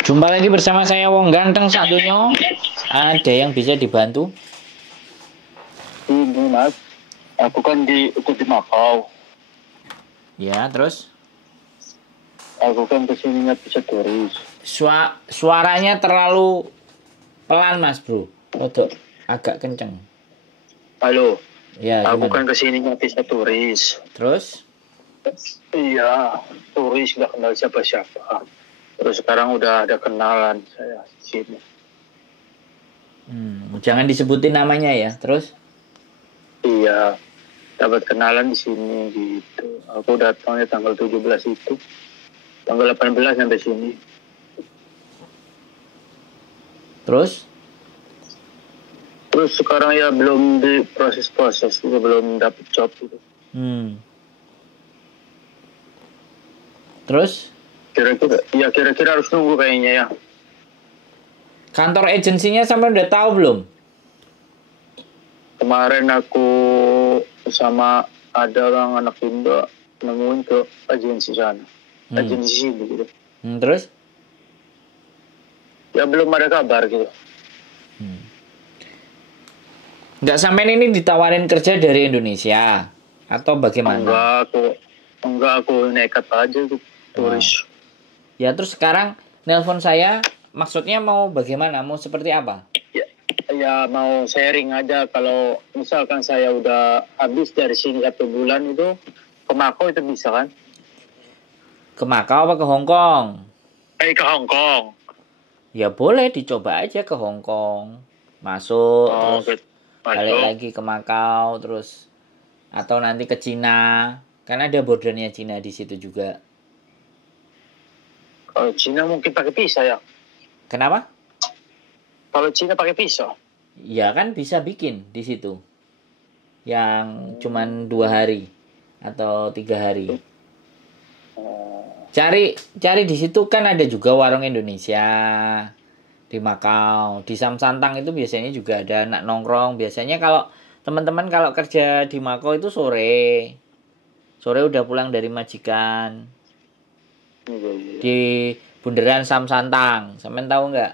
Jumpa lagi bersama saya Wong Ganteng satunya. Ada yang bisa dibantu? Ini mas, aku kan ikut di Makau. Ya, terus? Aku kan kesininya bisa turis. Suaranya terlalu pelan mas bro. Rodok agak kenceng. Halo, Ya, aku gimana? kan kesininya bisa turis. Terus? Iya, turis nggak kenal siapa-siapa. Terus sekarang udah ada kenalan saya di sini. Jangan disebutin namanya ya. Terus? Iya, dapat kenalan di sini gitu. Aku datangnya tanggal 17 itu. Tanggal 18 sampai sini. Terus? Terus sekarang ya belum diproses-proses, juga belum dapat job gitu. Terus? Kira-kira harus nunggu kayaknya ya. Kantor agensinya sampai udah tahu belum? Kemarin aku sama ada orang anak Indo nemuin ke agensi sana. Agensi sini gitu. Terus? Ya belum ada kabar gitu. Nggak sampai ini ditawarin kerja dari Indonesia? Atau bagaimana? Enggak aku nekat aja gitu. Turis. Ya terus sekarang nelpon saya, maksudnya mau bagaimana? Mau seperti apa? Ya mau sharing aja kalau misalkan saya udah habis dari sini 1 bulan itu ke Makau itu bisa kan? Ke Makau apa ke Hong Kong? Ke Hong Kong. Ya boleh dicoba aja ke Hong Kong. Masuk terus Gitu. balik lagi ke Makau terus atau nanti ke Cina. Kan ada bordernya Cina di situ juga. Kalau Cina mungkin pakai visa ya. Kenapa? Kalau Cina pakai visa. Ya kan bisa bikin di situ. Yang cuman 2 hari atau 3 hari. Cari di situ kan ada juga warung Indonesia di Makau, di Samsantang itu biasanya juga ada anak nongkrong. Biasanya kalau teman-teman kalau kerja di Makau itu sore udah pulang dari majikan di bundaran Samsantang. Sampean tahu nggak?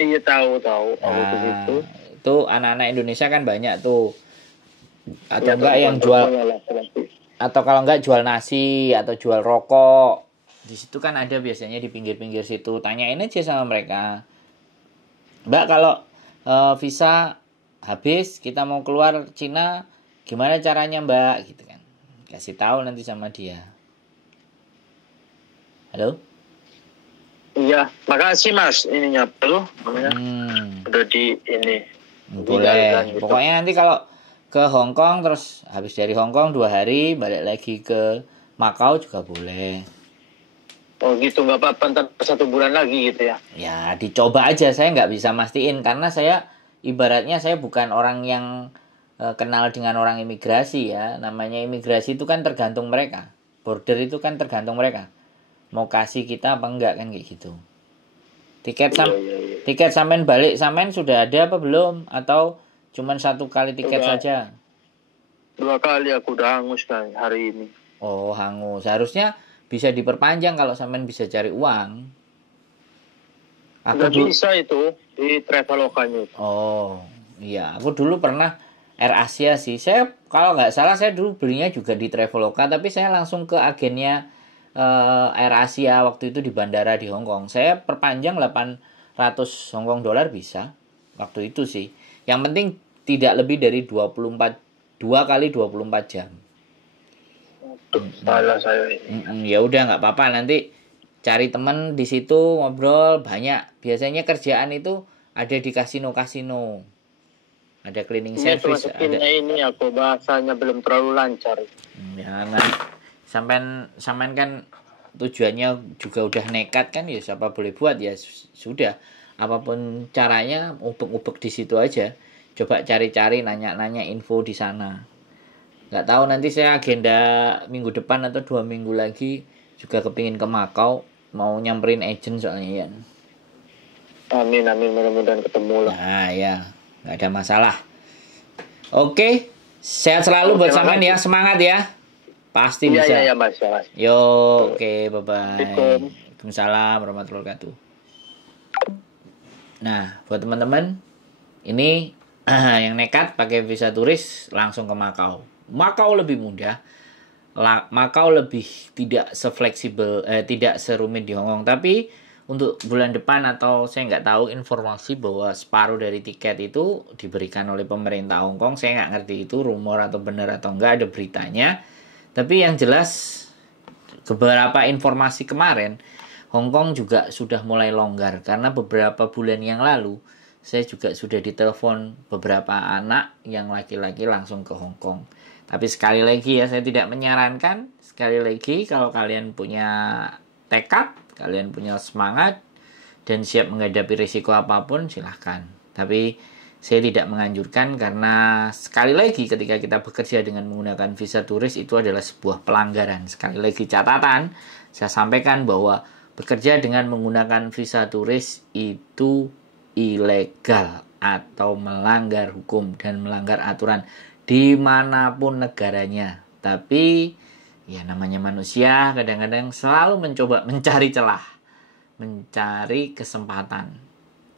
Iya tahu. Aku ke Nah, situ. itu anak-anak Indonesia kan banyak tuh. Atau Ya, enggak yang jual atau kalau enggak jual nasi atau jual rokok. Di situ kan ada biasanya di pinggir-pinggir situ. Tanyain aja sama mereka. Mbak kalau visa habis kita mau keluar Cina, gimana caranya Mbak? Gitu kan. Kasih tahu nanti sama dia. Halo? Iya, makasih Mas ininya perlu namanya. Udah di ini. Boleh. Gitu. Pokoknya nanti kalau ke Hong Kong terus habis dari Hong Kong 2 hari balik lagi ke Makau juga boleh. Oh gitu, nggak apa-apa ntar 1 bulan lagi gitu ya? Ya dicoba aja, saya nggak bisa mastiin karena saya ibaratnya saya bukan orang yang kenal dengan orang imigrasi ya. Namanya imigrasi itu kan tergantung mereka. Border itu kan tergantung mereka. Mau kasih kita apa enggak kan kayak gitu. Tiket sampean balik sampean sudah ada apa belum? Atau cuman 1 kali tiket saja? 2 kali aku udah hangus kan hari ini. Oh hangus. Seharusnya bisa diperpanjang kalau sampean bisa cari uang. Udah bisa itu di Traveloka-nya. Oh iya, aku dulu pernah AirAsia sih. Saya kalau nggak salah saya dulu belinya juga di Traveloka, tapi saya langsung ke agennya AirAsia waktu itu di bandara di Hong Kong. Saya perpanjang 800 Hong Kong dolar bisa waktu itu sih. Yang penting tidak lebih dari 2 kali 24 jam. Salah saya ini. Ya udah nggak apa-apa, nanti cari temen di situ ngobrol banyak. Biasanya kerjaan itu ada di kasino. Ada cleaning service. Ada ini aku bahasanya belum terlalu lancar. Ya, nah, sampean kan tujuannya juga udah nekat kan ya, siapa boleh buat ya sudah. Apapun caranya ubek-ubek di situ aja. Coba cari-cari nanya-nanya info di sana. Nggak tahu nanti saya agenda minggu depan atau 2 minggu lagi juga kepingin ke Makau, mau nyamperin agent soalnya ya. Amin mudah-mudahan ketemu lah. Nah ya, nggak ada masalah. Oke, sehat selalu buat sampean ya, semangat ya. Pasti bisa. Iya Mas. Yo, oke, bye-bye. Waalaikumsalam warahmatullahi wabarakatuh. Nah, buat teman-teman, ini yang nekat pakai visa turis langsung ke Makau. Makau lebih mudah. Makau lebih tidak sefleksibel, tidak serumit di Hong Kong. Tapi untuk bulan depan atau saya nggak tahu informasi bahwa separuh dari tiket itu diberikan oleh pemerintah Hong Kong. Saya nggak ngerti itu rumor atau benar atau enggak, ada beritanya. Tapi yang jelas beberapa informasi kemarin Hong Kong juga sudah mulai longgar karena beberapa bulan yang lalu saya juga sudah ditelepon beberapa anak yang laki-laki langsung ke Hong Kong. Tapi sekali lagi ya, saya tidak menyarankan. Sekali lagi, kalau kalian punya tekad, kalian punya semangat dan siap menghadapi risiko apapun, silahkan. Tapi saya tidak menganjurkan karena sekali lagi ketika kita bekerja dengan menggunakan visa turis itu adalah sebuah pelanggaran. Sekali lagi catatan, saya sampaikan bahwa bekerja dengan menggunakan visa turis itu ilegal atau melanggar hukum dan melanggar aturan dimanapun negaranya. Tapi ya namanya manusia kadang-kadang selalu mencoba mencari celah, mencari kesempatan,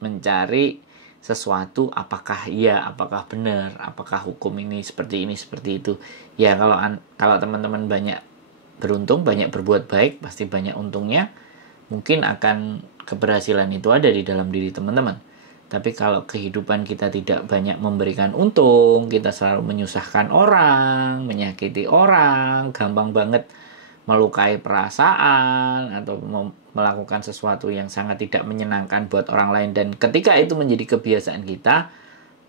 mencari sesuatu, apakah iya, apakah benar, apakah hukum ini seperti itu. Ya kalau teman-teman banyak beruntung, banyak berbuat baik, pasti banyak untungnya. Mungkin akan keberhasilan itu ada di dalam diri teman-teman. Tapi kalau kehidupan kita tidak banyak memberikan untung, kita selalu menyusahkan orang, menyakiti orang, gampang banget melukai perasaan atau melakukan sesuatu yang sangat tidak menyenangkan buat orang lain, dan ketika itu menjadi kebiasaan kita,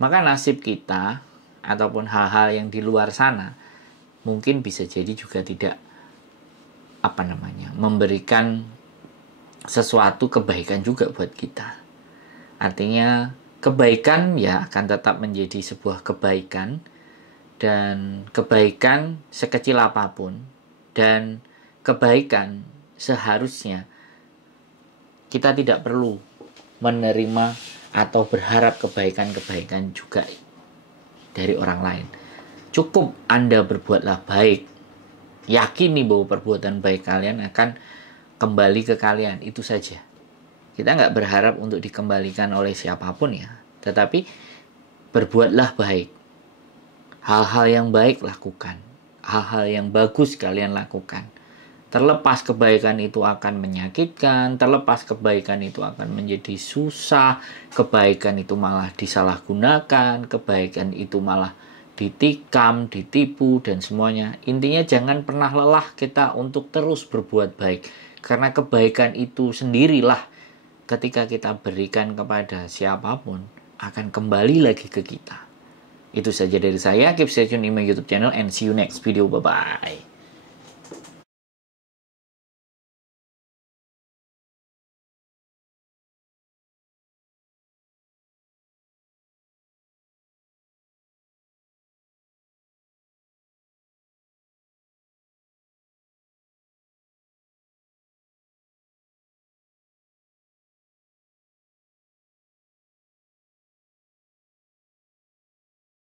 maka nasib kita ataupun hal-hal yang di luar sana mungkin bisa jadi juga tidak memberikan sesuatu kebaikan juga buat kita. Artinya kebaikan ya akan tetap menjadi sebuah kebaikan, dan kebaikan sekecil apapun, dan kebaikan seharusnya kita tidak perlu menerima atau berharap kebaikan-kebaikan juga dari orang lain. Cukup Anda berbuatlah baik, yakini bahwa perbuatan baik kalian akan kembali ke kalian, itu saja. Kita nggak berharap untuk dikembalikan oleh siapapun ya, tetapi berbuatlah baik. Hal-hal yang baik lakukan, hal-hal yang bagus kalian lakukan. Terlepas kebaikan itu akan menyakitkan, terlepas kebaikan itu akan menjadi susah, kebaikan itu malah disalahgunakan, kebaikan itu malah ditikam, ditipu, dan semuanya. Intinya jangan pernah lelah kita untuk terus berbuat baik, karena kebaikan itu sendirilah ketika kita berikan kepada siapapun akan kembali lagi ke kita. Itu saja dari saya. Keep stay tune in my YouTube channel and see you next video. Bye bye.